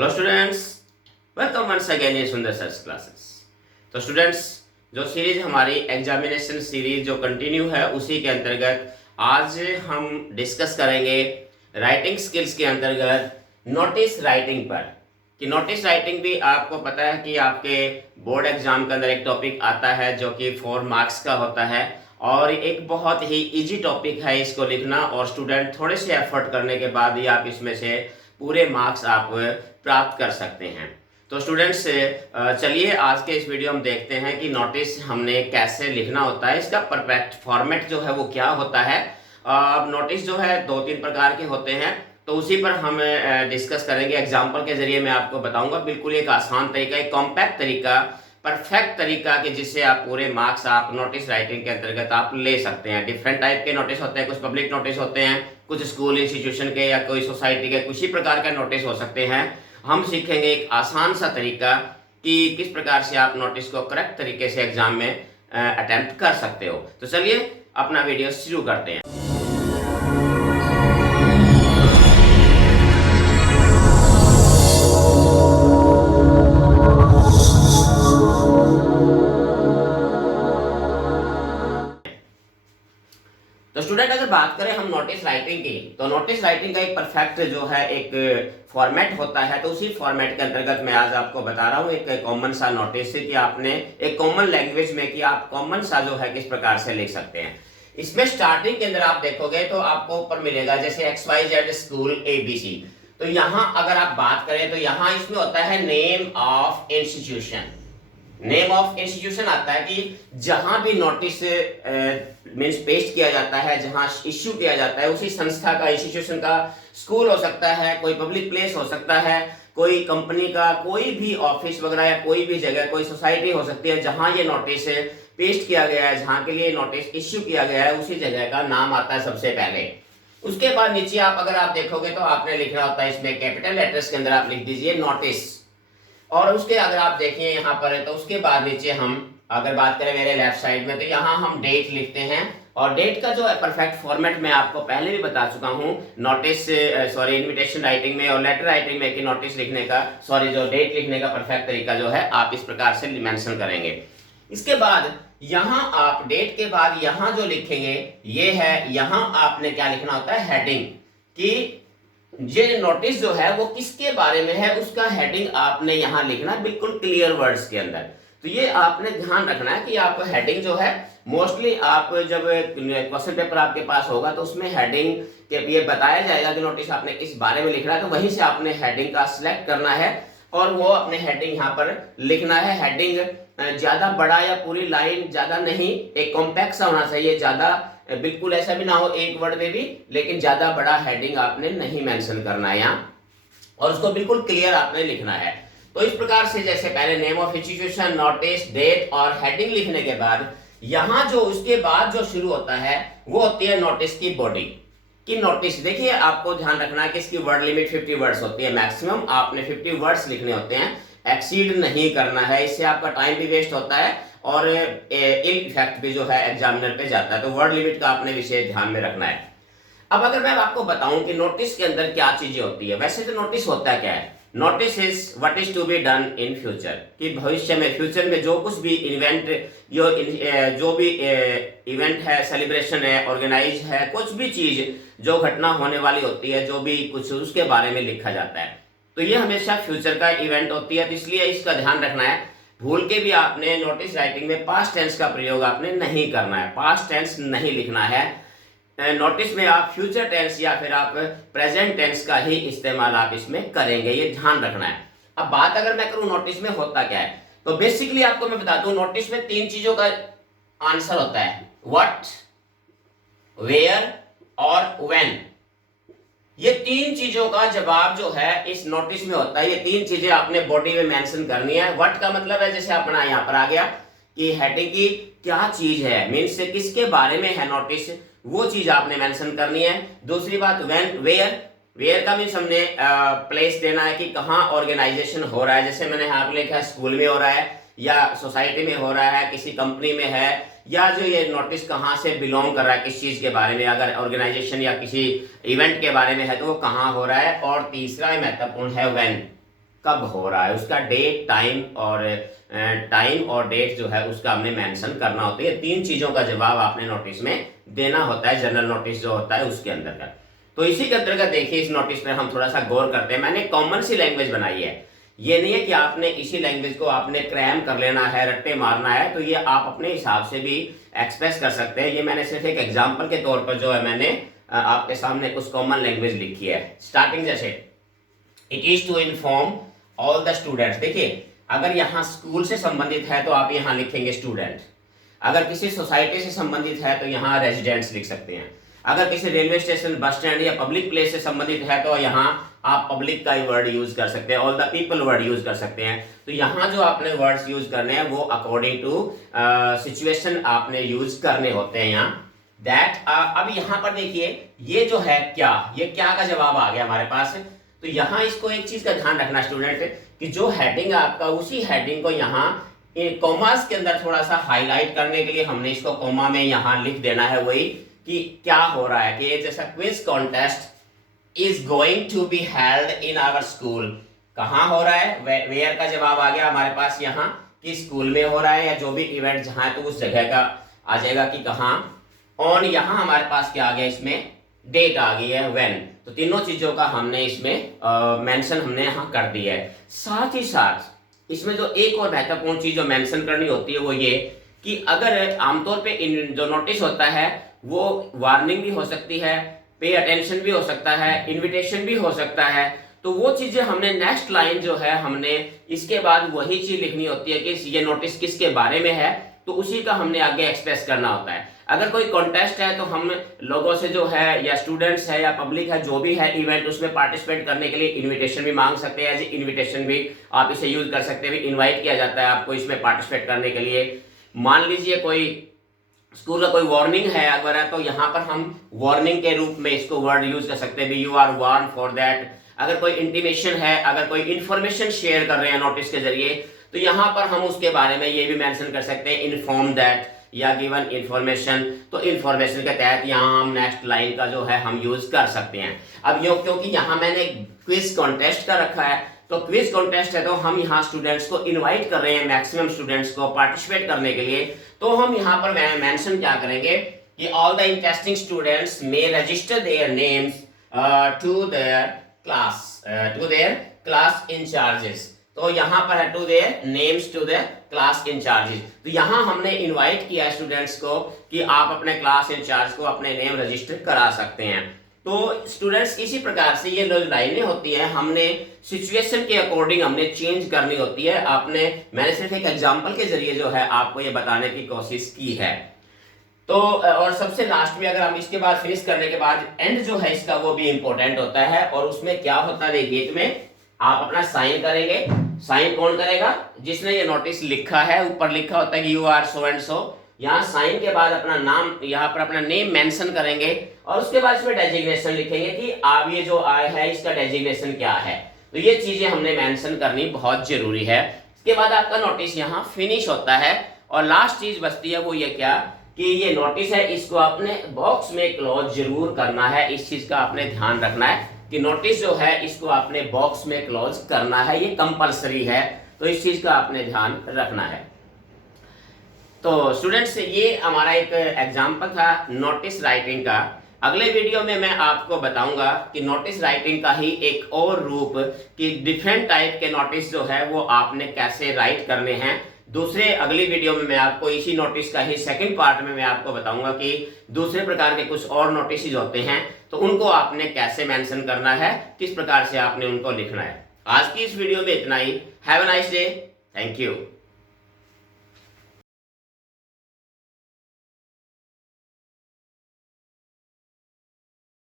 Hello students, welcome once again in Sundar sir's classes. तो students, जो series हमारी examination series जो कंटिन्यू है उसी के अंतर्गत आज हम डिस्कस करेंगे राइटिंग स्किल्स के अंतर्गत नोटिस राइटिंग पर। कि नोटिस राइटिंग भी आपको पता है कि आपके बोर्ड एग्जाम के अंदर एक टॉपिक आता है जो कि 4 मार्क्स का होता है और एक बहुत ही इजी टॉपिक है इसको लिखना, और स्टूडेंट थोड़े से एफर्ट करने के बाद ही आप इसमें से पूरे मार्क्स आप प्राप्त कर सकते हैं। तो स्टूडेंट्स, चलिए आज के इस वीडियो में देखते हैं कि नोटिस हमने कैसे लिखना होता है, इसका परफेक्ट फॉर्मेट जो है वो क्या होता है। अब नोटिस जो है 2-3 प्रकार के होते हैं, तो उसी पर हम डिस्कस करेंगे। एग्जाम्पल के जरिए मैं आपको बताऊंगा, बिल्कुल एक आसान तरीका, एक कॉम्पैक्ट तरीका, परफेक्ट तरीका कि जिससे आप पूरे मार्क्स आप नोटिस राइटिंग के अंतर्गत आप ले सकते हैं। डिफरेंट टाइप के नोटिस होते हैं, कुछ पब्लिक नोटिस होते हैं, कुछ स्कूल इंस्टीट्यूशन के या कोई सोसाइटी के कुछ ही प्रकार का नोटिस हो सकते हैं। हम सीखेंगे एक आसान सा तरीका कि किस प्रकार से आप नोटिस को करेक्ट तरीके से एग्जाम में अटेम्प्ट कर सकते हो। तो चलिए अपना वीडियो शुरू करते हैं। तो स्टूडेंट, अगर बात करें हम नोटिस राइटिंग की, तो नोटिस राइटिंग का एक परफेक्ट जो है एक फॉर्मेट होता है। तो उसी फॉर्मेट के अंतर्गत मैं आज आपको बता रहा हूँ एक कॉमन सा नोटिस कि आपने एक कॉमन लैंग्वेज में कि आप कॉमन सा जो है किस प्रकार से लिख सकते हैं। इसमें स्टार्टिंग के अंदर आप देखोगे तो आपको ऊपर मिलेगा जैसे XYZ स्कूल ABC। तो यहाँ अगर आप बात करें तो यहाँ इसमें होता है name of institution. Name of institution आता है कि जहां भी नोटिस मींस पेस्ट किया जाता है, जहां इश्यू किया जाता है, उसी संस्था का, इंस्टीट्यूशन का, स्कूल हो सकता है, कोई पब्लिक प्लेस हो सकता है, कोई कंपनी का कोई भी ऑफिस वगैरह या कोई भी जगह, कोई सोसाइटी हो सकती है जहां ये नोटिस पेस्ट किया गया है, जहां के लिए नोटिस इश्यू किया गया है, उसी जगह का नाम आता है सबसे पहले। उसके बाद नीचे आप अगर आप देखोगे तो आपने लिखना होता है इसमें कैपिटल लेटर्स के अंदर आप लिख दीजिए नोटिस। और उसके अगर आप देखिए यहाँ पर है तो उसके बाद नीचे हम अगर बात करें मेरे लेफ्ट साइड में, तो यहाँ हम डेट लिखते हैं। और डेट का जो है परफेक्ट फॉर्मेट मैं आपको पहले भी बता चुका हूँ नोटिस इनविटेशन राइटिंग में और लेटर राइटिंग में कि नोटिस लिखने का जो डेट लिखने का परफेक्ट तरीका जो है आप इस प्रकार से मेंशन करेंगे। इसके बाद यहाँ आप डेट के बाद यहाँ जो लिखेंगे ये है, यहाँ आपने क्या लिखना होता है, हेडिंग। कि ये नोटिस जो है वो किसके बारे में है उसका हेडिंग आपने यहाँ लिखना है बिल्कुल क्लियर वर्ड्स के अंदर। तो ये आपने ध्यान रखना है कि आपको हेडिंग जो है मोस्टली आप जब क्वेश्चन पेपर आपके पास होगा तो उसमें हेडिंग के ये बताया जाएगा कि नोटिस आपने किस बारे में लिखना है, तो वहीं से आपने हेडिंग का सिलेक्ट करना है और वो अपने हेडिंग यहाँ पर लिखना है। हेडिंग ज्यादा बड़ा या पूरी लाइन ज्यादा नहीं, एक कॉम्पैक्ट सा होना चाहिए, ज्यादा बिल्कुल ऐसा भी ना हो एक वर्ड में भी, लेकिन ज्यादा बड़ा हेडिंग आपने नहीं मेंशन करना है यहाँ, और उसको बिल्कुल क्लियर आपने लिखना है। तो इस प्रकार से जैसे पहले name of institution, notice, date और हेडिंग लिखने के बाद यहाँ जो उसके बाद जो शुरू होता है वो होती है नोटिस की बॉडी। कि नोटिस देखिए आपको ध्यान रखना है कि इसकी वर्ड लिमिट 50 वर्ड्स होती है, मैक्सिमम आपने 50 वर्ड्स लिखने होते हैं, एक्सीड नहीं करना है, इससे आपका टाइम भी वेस्ट होता है और इल इफेक्ट भी जो है एग्जामिनर पे जाता है। तो वर्ड लिमिट का आपने विषय ध्यान में रखना है। अब अगर मैं आपको बताऊं कि नोटिस के अंदर क्या चीजें होती है, वैसे तो नोटिस होता क्या है, notice is what is to be done in future. कि भविष्य में, फ्यूचर में जो कुछ भी इवेंट, जो भी इवेंट है, सेलिब्रेशन है, ऑर्गेनाइज है, कुछ भी चीज जो घटना होने वाली होती है, जो भी कुछ उसके बारे में लिखा जाता है, तो ये हमेशा फ्यूचर का इवेंट होती है। तो इसलिए इसका ध्यान रखना है, भूल के भी आपने नोटिस राइटिंग में पास्ट टेंस का प्रयोग आपने नहीं करना है, पास्ट टेंस नहीं लिखना है। नोटिस में आप फ्यूचर टेंस या फिर आप प्रेजेंट टेंस का ही इस्तेमाल आप इसमें करेंगे, ये ध्यान रखना है। अब बात अगर मैं करूं नोटिस में होता क्या है, तो बेसिकली आपको मैं बता दूं नोटिस में 3 चीजों का आंसर होता है, व्हाट, वेयर और व्हेन। ये 3 चीजों का जवाब जो है इस नोटिस में होता है। ये 3 चीजें आपने बॉडी में मेंशन करनी है। व्हाट का मतलब है जैसे अपना यहाँ पर आ गया कि हेडिंग की क्या चीज है, मीन्स से किसके बारे में है नोटिस, वो चीज आपने मेंशन करनी है। दूसरी बात व्हेन, वेयर का मीन्स हमने प्लेस देना है कि कहाँ ऑर्गेनाइजेशन हो रहा है, जैसे मैंने यहाँ पर लिखा है स्कूल में हो रहा है या सोसाइटी में हो रहा है, किसी कंपनी में है, या जो ये नोटिस कहाँ से बिलोंग कर रहा है, किस चीज के बारे में, अगर ऑर्गेनाइजेशन या किसी इवेंट के बारे में है तो वो कहाँ हो रहा है। और तीसरा महत्वपूर्ण है व्हेन, कब हो रहा है, उसका डेट टाइम और डेट जो है उसका हमने मेंशन करना होता है। 3 चीजों का जवाब आपने नोटिस में देना होता है, जनरल नोटिस जो होता है उसके अंतर्गत। तो इसी के अंतर्गत देखिए इस नोटिस पर हम थोड़ा सा गौर करते हैं। मैंने कॉमन सी लैंग्वेज बनाई है, ये नहीं है कि आपने इसी लैंग्वेज को आपने क्रैम कर लेना है, रट्टे मारना है, तो ये आप अपने हिसाब से भी एक्सप्रेस कर सकते हैं। ये मैंने सिर्फ एक एग्जांपल के तौर पर जो है मैंने आपके सामने कुछ कॉमन लैंग्वेज लिखी है। स्टार्टिंग जैसे it is to inform all the students. देखिए अगर यहाँ स्कूल से संबंधित है तो आप यहाँ लिखेंगे स्टूडेंट, अगर किसी सोसाइटी से संबंधित है तो यहाँ रेजिडेंट्स लिख सकते हैं, अगर किसी रेलवे स्टेशन, बस स्टैंड या पब्लिक प्लेस से संबंधित है तो यहाँ आप पब्लिक का ही वर्ड यूज कर सकते हैं, all the people word use कर सकते हैं। तो यहाँ जो आपने वर्ड्स यूज करने हैं वो अकॉर्डिंग टू सिचुएशन आपने यूज करने होते हैं यहाँ। दैट अब यहाँ पर देखिए ये जो है क्या, ये क्या का जवाब आ गया हमारे पास। तो यहाँ इसको एक चीज का ध्यान रखना स्टूडेंट कि जो हेडिंग आपका, उसी हेडिंग को यहाँ कॉमास के अंदर थोड़ा सा हाईलाइट करने के लिए हमने इसको कॉमा में यहाँ लिख देना है, वही कि क्या हो रहा है कि जैसा quiz contest is going to be held in our school. कहाँ हो रहा है, वेयर का जवाब आ गया हमारे पास यहाँ कि स्कूल में हो रहा है, या जो भी इवेंट जहाँ है तो उस जगह का आ जाएगा कि कहाँ। ऑन यहाँ हमारे पास क्या आ गया, इसमें डेट आ गई है, व्हेन। तो तीनों चीजों का हमने इसमें मेंशन हमने यहाँ कर दिया है। साथ ही साथ इसमें जो एक और महत्वपूर्ण चीज जो मेंशन करनी होती है वो ये कि अगर आमतौर पे जो नोटिस होता है वो वार्निंग भी हो सकती है, पे अटेंशन भी हो सकता है, इनविटेशन भी हो सकता है, तो वो चीजें हमने नेक्स्ट लाइन जो है हमने इसके बाद वही चीज लिखनी होती है कि ये नोटिस किसके बारे में है, तो उसी का हमने आगे एक्सप्रेस करना होता है। अगर कोई कॉन्टेस्ट है तो हम लोगों से जो है, या स्टूडेंट्स है या पब्लिक है, जो भी है इवेंट, उसमें पार्टिसिपेट करने के लिए इनविटेशन भी मांग सकते हैं। एज इनविटेशन भी आप इसे यूज कर सकते हैं, इनवाइट किया जाता है आपको इसमें पार्टिसिपेट करने के लिए। मान लीजिए कोई स्कूल का कोई वार्निंग है अगर है, तो यहाँ पर हम वार्निंग के रूप में इसको वर्ड यूज कर सकते हैं, you are warned for that. अगर कोई इंटीमेशन है, अगर कोई इंफॉर्मेशन शेयर कर रहे हैं नोटिस के जरिए, तो यहाँ पर हम उसके बारे में ये भी मेंशन कर सकते हैं, इन्फॉर्म दैट या गिवन इंफॉर्मेशन। तो इंफॉर्मेशन के तहत यहाँ हम नेक्स्ट लाइन का जो है हम यूज कर सकते हैं। अब यो क्योंकि यहाँ मैंने क्विज कॉन्टेस्ट का रखा है, तो क्विज कॉन्टेस्ट है तो हम यहाँ स्टूडेंट्स को इनवाइट कर रहे हैं, मैक्सिमम स्टूडेंट्स को पार्टिसिपेट करने के लिए। तो हम यहाँ पर मेंशन क्या करेंगे कि all the interesting students may register their names to their class incharges. तो यहाँ पर है to their names to their class incharges. तो यहाँ हमने इनवाइट किया है स्टूडेंट्स को कि आप अपने क्लास इंचार्ज को अपने नेम रजिस्टर करा सकते हैं। तो स्टूडेंट्स इसी प्रकार से ये जो लाइनें होती है हमने सिचुएशन के अकॉर्डिंग हमने चेंज करनी होती है। मैंने सिर्फ एक एग्जांपल के जरिए जो है आपको ये बताने की कोशिश की है। तो और सबसे लास्ट में अगर हम इसके बाद फिनिश करने के बाद एंड जो है इसका वो भी इंपॉर्टेंट होता है, और उसमें क्या होता है देखिए, में आप अपना साइन करेंगे। साइन कौन करेगा, जिसने ये नोटिस लिखा है। ऊपर लिखा होता है कि you are so and so, यहाँ साइन के बाद अपना नाम, यहाँ पर अपना नेम मेंशन करेंगे, और उसके बाद इसमें डेजिग्नेशन लिखेंगे कि आप ये जो आए है इसका डेजिग्नेशन क्या है। तो ये चीजें हमने मेंशन करनी बहुत जरूरी है। इसके बाद आपका नोटिस यहाँ फिनिश होता है, और लास्ट चीज बचती है वो ये क्या कि ये नोटिस है इसको आपने बॉक्स में क्लोज जरूर करना है। इस चीज का आपने ध्यान रखना है कि नोटिस जो है इसको आपने बॉक्स में क्लोज करना है, ये कंपलसरी है, तो इस चीज का आपने ध्यान रखना है। तो स्टूडेंट्स ये हमारा एक एग्जांपल था नोटिस राइटिंग का। अगले वीडियो में मैं आपको बताऊंगा कि नोटिस राइटिंग का ही एक और रूप कि डिफरेंट टाइप के नोटिस जो है वो आपने कैसे राइट करने हैं। दूसरे अगली वीडियो में मैं आपको इसी नोटिस का ही सेकंड पार्ट में मैं आपको बताऊंगा कि दूसरे प्रकार के कुछ और नोटिस होते हैं, तो उनको आपने कैसे मेंशन करना है, किस प्रकार से आपने उनको लिखना है। आज की इस वीडियो में इतना ही। Have a nice day, thank you.